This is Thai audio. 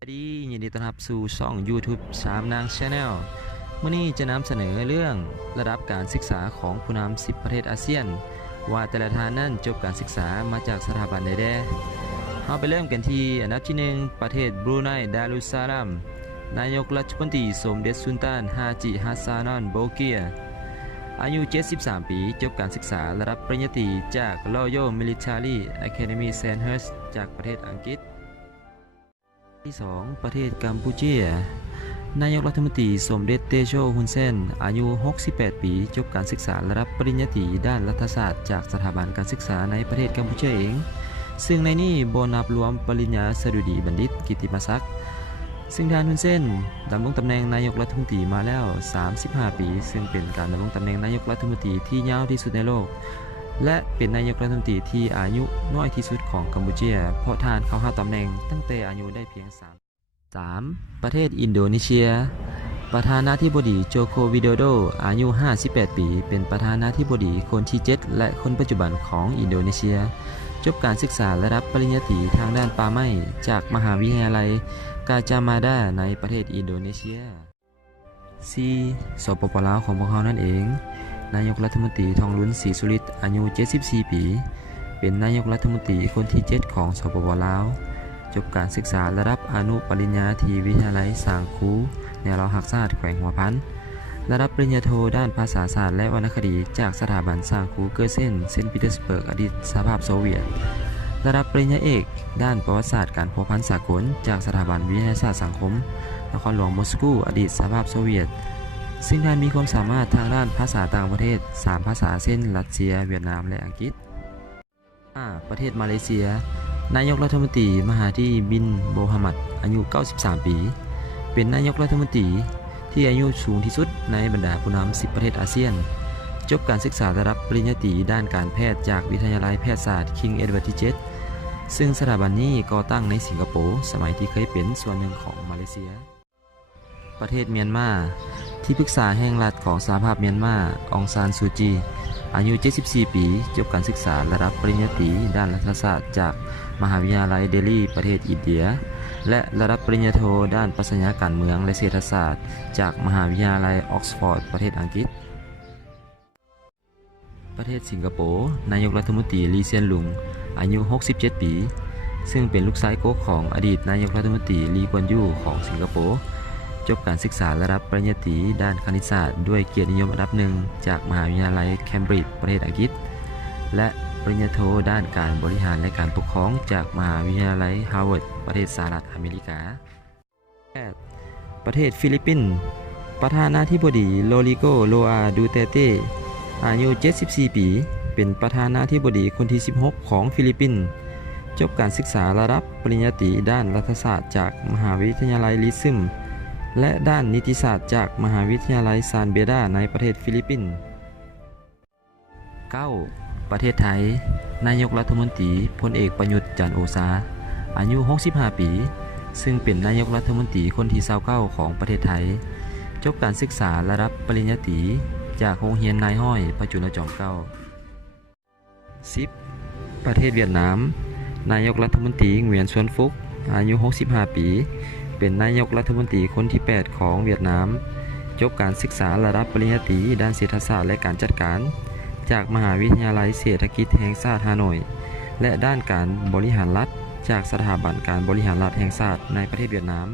สวัสดียินดีต้อนรับสู่ช่อง YouTube สามนาง Channel มื้อนี้จะนำเสนอเรื่องระดับการศึกษาของผู้นำ10 ประเทศอาเซียนว่าแต่ละท่านนั้นจบการศึกษามาจากสถาบันใดๆเราไปเริ่มกันที่อันดับที่1ประเทศบรูไนดารุสซาลัมนายกรัฐมนตรีสมเด็จสุลต่านฮาจิฮัสซานอนโบเกียอายุ 73 ปีจบการศึกษาระดับปริญญาตรีจาก Royal Military Academy Sandhurst จากประเทศอังกฤษที่2ประเทศกัมพูชีนายกรัฐมนตรีสมเด็จเตโชฮุนเซนอายุ 68 ปีจบการศึกษาระดับปริญญาตรีด้านรัฐศาสตร์จากสถาบันการศึกษาในประเทศกัมพูชาเองซึ่งในนี้บ่นับรวมปริญญาสดุดีบัณฑิตกิตติมศักดิ์ซึ่งท่านฮุนเซนดำรงตำแหน่งนายกรัฐมนตรีมาแล้ว 35 ปีซึ่งเป็นการดำรงตำแหน่งนายกรัฐมนตรีที่ยาวที่สุดในโลกและเป็นนายกรัฐมนตรีที่อายุน้อยที่สุดของกัมพูชาเพราะท่านเข้ารับตำแหน่งตั้งแต่อายุได้เพียง3 ประเทศอินโดนีเซียประธานาธิบดีโจโควิโดโดอายุ 58 ปีเป็นประธานาธิบดีคนที่ 7 และคนปัจจุบันของอินโดนีเซียจบการศึกษาระดับปริญญาตรีทางด้านป่าไม้จากมหาวิทยาลัยกาจามาดาในประเทศอินโดนีเซีย 4. สปป.ลาวของพวกเขานั่นเองนายกรัฐมนตรีทองลุ้นศรีสุริตอายุ 74 ปีเป็นนายกรัฐมนตรีคนที่ 7 ของสปป.ลาวจบการศึกษาระดับอนุปริญญาที่วิทยาลัยสางคูแนวเราหักศาสตร์แขวงหัวพันระดับปริญญาโทด้านภาษาศาสตร์และวรรณคดีจากสถาบันสางคูเกอร์เซนเซนต์ปีเตอร์สเบิร์กอดีตสหภาพโซเวียตระดับปริญญาเอกด้านประวัติศาสตร์การพัวพันสากลจากสถาบันวิทยาศาสตร์สังคมนครหลวงมอสโกอดีตสหภาพโซเวียตซึ่งท่านมีความสามารถทางด้านภาษาต่างประเทศ3ภาษาเช่นรัสเซียเวียดนามและอังกฤษ 5. ประเทศมาเลเซียนายกรัฐมนตรีมหาธีบินโมฮัมหมัดอายุ 93 ปีเป็นนายกรัฐมนตรีที่อายุสูงที่สุดในบรรดาผู้นำ10 ประเทศอาเซียนจบการศึกษาระดับปริญญาตรีด้านการแพทย์จากวิทยาลัยแพทยศาสตร์คิงเอ็ดเวิร์ดที่ 7ซึ่งสถาบันนี้ก่อตั้งในสิงคโปร์สมัยที่เคยเป็นส่วนหนึ่งของมาเลเซียประเทศเมียนมาที่ปรึกษาแห่งรัฐของสหภาพเมียนมาองซานซูจีอายุ 74 ปีจบการศึกษาระดับปริญญาตรีด้านรัฐศาสตร์จากมหาวิทยาลัยเดลีประเทศอินเดียและระดับปริญญาโทด้านปรัชญาการเมืองและเศรษฐศาสตร์จากมหาวิทยาลัยออกซฟอร์ดประเทศอังกฤษประเทศสิงคโปร์นายกรัฐมนตรีลีเซียนลุงอายุ 67 ปีซึ่งเป็นลูกชายโก๊กของอดีตนายกรัฐมนตรีลีกวนยูของสิงคโปร์จบการศึกษาระดับปริญญาตรีด้านคณิตศาสตร์ด้วยเกียรตินิยมอันดับหนึ่งจากมหาวิทยาลัยเคมบริดจ์ประเทศอังกฤษและปริญญาโทด้านการบริหารและการปกครองจากมหาวิทยาลัยฮาร์วาร์ดประเทศสหรัฐอเมริกา 8. ประเทศฟิลิปปินส์ประธานาธิบดีโรดริโก โรอาดูเตเตอายุ 74 ปีเป็นประธานาธิบดีคนที่ 16 ของฟิลิปปินส์จบการศึกษาระดับปริญญาตรีด้านรัฐศาสตร์จากมหาวิทยาลัยลิซึมและด้านนิติศาสตร์จากมหาวิทยาลัยซานเบดาในประเทศฟิลิปปินส์ 9. ประเทศไทยนายกรัฐมนตรีพลเอกประยุทธ์จันทร์โอชาอายุ 65 ปีซึ่งเป็นนายกรัฐมนตรีคนที่29ของประเทศไทยจบการศึกษาระดับปริญญาตรีจากโรงเรียนนายห้อยประจุลจอมเกล้า 10. ประเทศเวียดนามนายกรัฐมนตรีเหวียนซวนฟุกอายุ 65 ปีเป็นนายกรัฐมนตรีคนที่ 8 ของเวียดนามจบการศึกษาระดับปริญญาตรีด้านเศรษฐศาสตร์และการจัดการจากมหาวิทยาลัยเศรษฐกิจแห่งชาติฮานอยและด้านการบริหารรัฐจากสถาบันการบริหารรัฐแห่งชาติในประเทศเวียดนาม